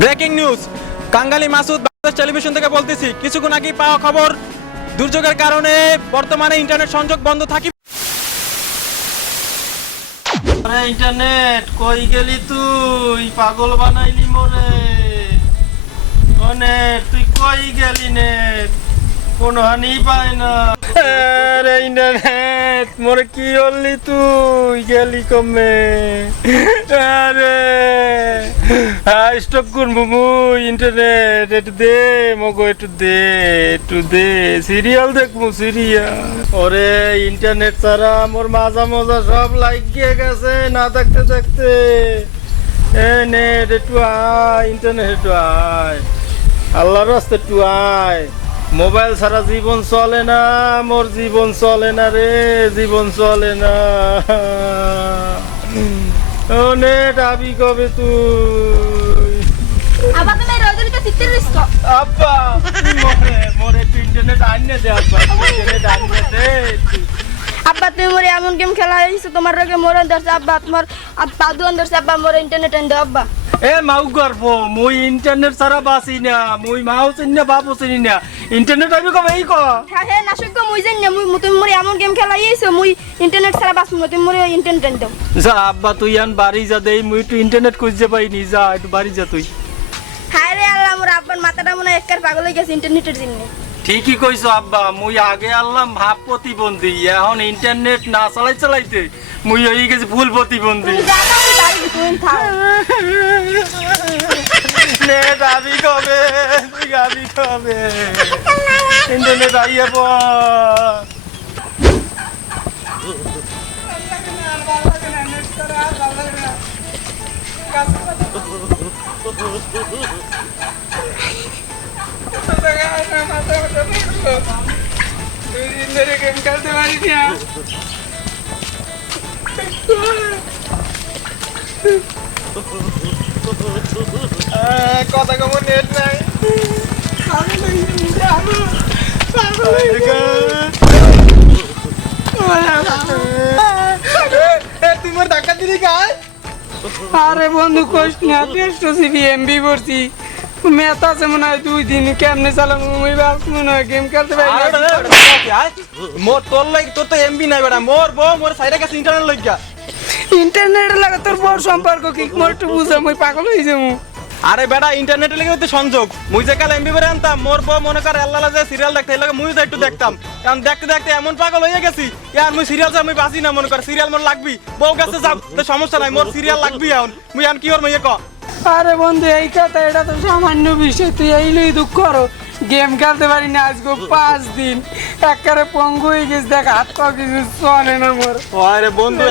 Breaking news, Kangali Masud Bangladesh television থেকে বলতেছি। কিছুক্ষণ আগে পাওয়া খবর, দুর্যোগের কারণে বর্তমানে ইন্টারনেট সংযোগ বন্ধ থাকি। আরে ইন্টারনেট কই গেলি তুই? পাগল বানাইলি মোরে। ও নেট তুই কই গেলি? নেট কোনো হানি পায় না। আরে ইন্টারনেট মোরে কি হলি? তুই গেলি কমে? আরে স্টপ করবো মুই। ইন্টারনেট একটু দে মগো, একটু দে সিরিয়াল দেখবো সিরিয়াল। ওরে ইন্টারনেট ছাড়া মোর মাজা মজা সব লাগিয়ে গেছে না দেখতে দেখতে। এ নেট একটু আয়, ইন্টারনেট একটু আয়, আল্লাহর রাস্তে একটু আয়। মোবাইল ছাড়া জীবন চলে না, মোর জীবন চলে না রে, জীবন চলে না। ও নেট আবি কবে তুই? আব্বা তুমি রোজরিকে চিত্তের রিস্ক আব্বা মোরে একটু ইন্টারনেট আনিয়ে দে। আব্বা ইন্টারনেট আনিয়ে দে। আব্বা তুমি মোরে এমন গেম খেলা হইছো তোমার রগে মোরে ধরছে আব্বা, তোমার আব্বা দুন ধরছে আব্বা মোরে ইন্টারনেট এনে দাও আব্বা। এ মাউ গর্ব মুই ইন্টারনেট ছাড়া বাঁচি না, মুই মাও চিনি না বাবু চিনি না। ইন্টারনেট আবি কবে এই ক? হ্যাঁ হ্যাঁ নাশক মুই জানি না, মুই তুমি মোরে এমন গেম খেলা হইছো মুই ইন্টারনেট ছাড়া বাঁচবো না, তুমি মোরে ইন্টারনেট এনে দাও। যা আব্বা তুই আন বাড়ি যা, দেই মুই একটু ইন্টারনেট খুঁজতে পাইনি। যা একটু বাড়ি যা তুই। হ্যাঁ রে আল্লাহ, মোর আব্বার মাথাটা মনে হয় একবার পাগল হয়ে গেছে ইন্টারনেটের জন্য। ঠিকই কইছো আব্বা, মুই আগে আনলাম ভাব প্রতিবন্ধী, এখন ইন্টারনেট না চালাইতে মুই হয়ে গেছি ফুল প্রতিবন্ধী। তুমি যা দাও বাড়ি তুমি থাও। নেট আবি কবে? তুই আবি কবে? ইন্টারনেট আইয়া পর। কথা কব নেট নাই। তুই মোর ধাক্কা দিলি কাজ? আরে বন্ধু কোশ না, 150 জিবি এমবি ভরছি। মেথ আছে মনে হয় 2 দিন, কেমনে চালাবো? মুই বাস মনে হয় গেম খেলতে পারি না। মোর তোর লাগি, তোর তো এমবি নাই বেটা। মোর বউ মোর সাইডে গেছে ইন্টারনেট লাগিয়া। ইন্টারনেটের লাগে তোর বড় সম্পর্ক কি? মোর একটু বুঝা, মুই পাগল হয়ে যাবো। আরে বেটা ইন্টারনেটের লাগি তো সংযোগ। মুই যে কাল এমবি করে আনতাম, মোর বউ মনে কর আল্লাহ যে সিরিয়াল দেখতে, এই লাগে মুই তো একটু দেখতাম। কারণ দেখতে দেখতে এমন পাগল হয়ে গেছি, ইয়ার মুই সিরিয়াল ছাড়া মুই বাঁচি না। মনে কর সিরিয়াল মোর লাগবি, বউ গেছে যাব তো সমস্যা নাই, মোর সিরিয়াল লাগবি। এখন মুই এখন কি করব? ইয়ে ক। আরে বন্ধু এই কথা, এটা তো সামান্য বিষয়, তুই এইলই দুঃখ করো। গেম খেলতে পারি না আজকে 5 দিন, একবারে পঙ্গু হয়ে গেছে। দেখ হাত পা কিছু চলে না মোর। আরে বন্ধু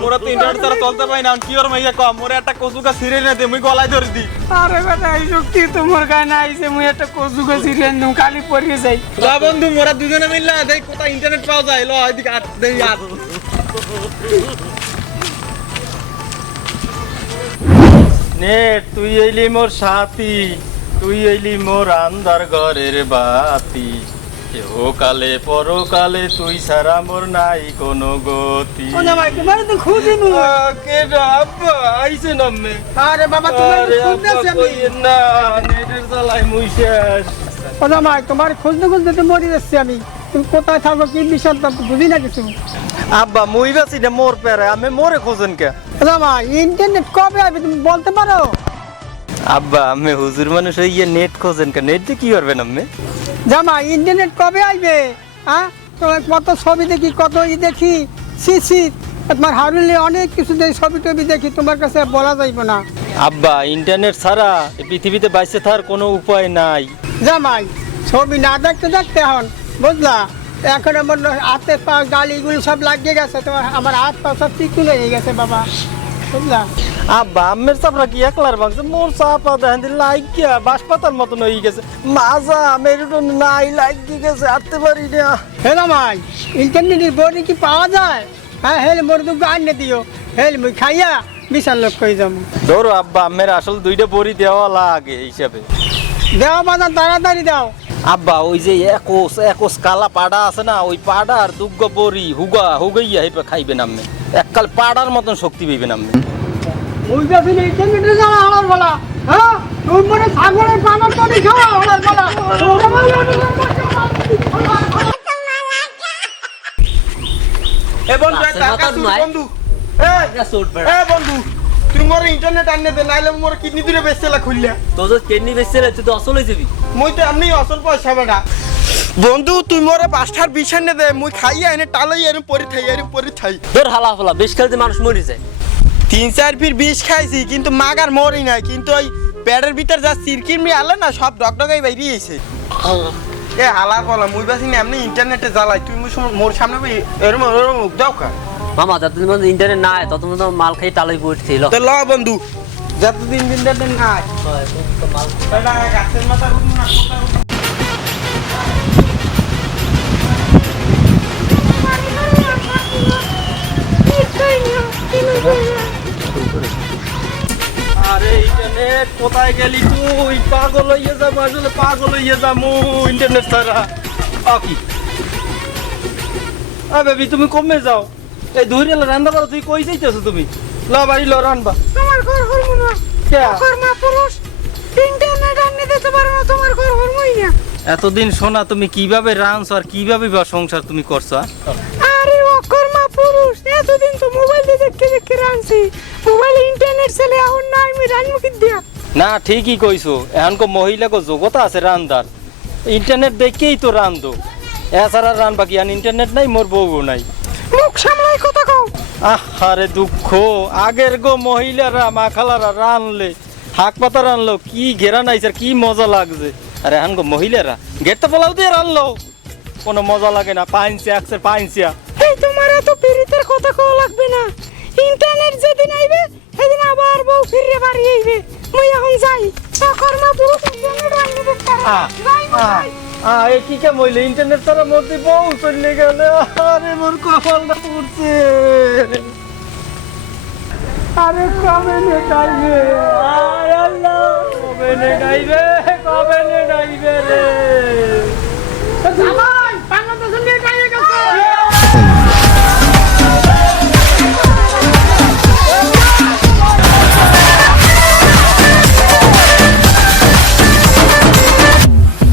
মোরা তো ইন্টারনেট ছাড়া চলতে পারি না। কি করব? ইয়ে ক। মোরে একটা কচুকা সিরিয়াল না দে, মুই গলায় ধরে দি। আরে বেটা এই শক্তি তোমার গায়ে না আইছে, মুই একটা কচুকে সিরিয়াল নিউ খালি পড়িয়ে যাই। লা বন্ধু মোরা দুজনে মিললা দেখ কোথায় ইন্টারনেট পাওয়া যায়। ল এদিকে আট দেই আট। নেট তুই এলি মোর সাথী, তুই এলি মোর আন্ধার ঘরের বাতি। ও কালে পরকালে তুই ছাড়া মোর নাই কোনো গতি। ও না ভাই তোমার তো খুঁজি নু। কে আব্বা আইছে নামে? আরে বাবা তোমার আরে খুঁজতেছি আব্বা আমি। কইেন না, নেটের জ্বালায় মুই শেষ। ও না ভাই তোমার খুঁজতে খুঁজতে তো মরে যাচ্ছি আমি। তুমি কোথায় থাকো কি বিষয় তো বুঝি না কিছু। আব্বা মুই বাসি না মোর পেরে, আমি মোরে খোঁজেন কে? ও না ভাই ইন্টারনেট কবে আসবে তুমি বলতে পারো? আব্বা আমি হুজুর মানুষ হইয়া নেট খোঁজেন কে? নেট দিয়ে কি করবেন আপনি? জামা ইন্টারনেট কবে আসবে? হ্যাঁ তোমার কত ছবি দেখি, কত দেখি, সি তোমার হারুলে অনেক কিছু দেখি, ছবি টবি দেখি, তোমার কাছে বলা যাইব না। আব্বা ইন্টারনেট ছাড়া এই পৃথিবীতে বাইসে থাকার কোনো উপায় নাই। জামাই ছবি না দেখতে দেখতে এখন বুঝলা, এখন আমার হাতে পা গালিগুলি সব লাগিয়ে গেছে, তোমার আমার হাত পা সব চিকুন হয়ে গেছে বাবা বুঝলা। আব্বা আমের চাপড়া কি একলার ভাঙছে? মোর চাপা দেখেন লাইকিয়া বাঁশপাতার মতন হয়ে গেছে। মাজা মেরুদণ্ড নাই, লাগিয়ে গেছে, হাঁটতে পারি না। হে জামাই ইন্টারনেটের বড়ি কি পাওয়া যায়? হ্যাঁ হেল মোর দুটো আনিয়ে দিও, হেল মুই খাইয়া বিশাল লোক হয়ে যাবো। ধরো আব্বা আমের আসল 2টা বড়ি দেওয়া লাগে হিসাবে। দেওয়া বাজার তাড়াতাড়ি দাও। আব্বা ওই যে একোস কালা পাড়া আছে না, ওই পাড়ার দুগ্গ বড়ি হুগাইয়া হেপে খাইবেন আপনি। এককাল পাড়ার মতন শক্তি পাইবেন আপনি। ওই দেখুন ইন্টারনেটে যাওয়া আমার বলা। হ্যাঁ তুই মনে ছাগলের পানার পানি খাওয়া হলার পালা এ বন্ধু এ টাকা তুই বন্ধু এ বন্ধু তুই মোর ইন্টারনেট আননে দে নাইলে মোর কিডনি দুরে বেচলা খুললা তো তো কেনি বেচছে তুই তো আসল হয়ে যাবি। মুই তো এমনি আসল পয়সা বেটা বন্ধু তুই মোরে 5টার বিষ আননে দে মুই খাইয়া এনে টালাই এরম পরি থাই তোর হালা ফালা বেশ খেলতে মানুষ মরে যায়। 3-4 ফির বিষ খাইছি কিন্তু মাগার মরি নাই কিন্তু ওই পেটের ভিতর যা সিরকিরমি আলে না সব ডকডকাই বাইরে এসে এ হালার বলা মুই বাসি না এমনি ইন্টারনেটে জ্বালাই তুই মোর সামনে এরম মুখ দাও কা মামা যতদিন পর্যন্ত ইন্টারনেট না হয় ততদিন তো মাল খাই টালাই বসে ছিল। তো ল বন্ধু যতদিন ইন্টারনেট নাই এটা গাছের মাথা উঠুন না আরে ইন্টারনেট কোথায় গেলি তুই? পাগল হইয়া যাবো, আসলে পাগল হইয়া যাবো ইন্টারনেট ছাড়া। কি বেবি তুমি কমে যাও, এই ধরে রান্না করো, তুই কই যাইতেছো তুমি? ল বাড়ি ল রান্না। তোমার ঘর হরমু না কর্মা পুরুষ ইন্টারনেট আনতে দিতে পারো না, তোমার ঘর হরমুই না। এতদিন শোনা তুমি কিভাবে রানছো আর কিভাবে বা সংসার তুমি করছো? আরে ও কর্মা পুরুষ এতদিন তো মোবাইল দেখে রানছি, মোবাইলে ইন্টারনেট চলে এখন না, আমি রানমু কি দিয়া? না ঠিকই কইছো, এখন মহিলা যোগ্যতা আছে রান্দার, ইন্টারনেট দেখেই তো রান্ধো, এছাড়া রানবা কি? ইন্টারনেট নাই, মোর বউ নাই। মুখ সামলাই কথা কও। আরে দুঃখ, আগের গো মহিলারা মাখালারা রানলে হাক পাতা রানলো কি ঘেরা নাই স্যার, কি মজা লাগছে। আরে এখন গো মহিলারা গেটটা পোলাও দিয়ে রানলো, কোনো মজা লাগে না। পাইনসিয়া একসের পাইনসিয়া। এই তোমার এত পিরিতের কথা কও লাগবে না, ইন্টারনেট যেদিন আইবে সেদিন আবার বউ ফিরে বাড়ি আইবে। মুই এখন যাই, কর্মা পুরুষ ইন্টারনেট আনতে দিতে এই কি কে মইলে ইন্টারনেট তারা মধ্যে বউ চলে গেলে, আরে মোর কপালটা পড়ছে। আরে কবে নেট আইবে? কবে নেট আইবে রে?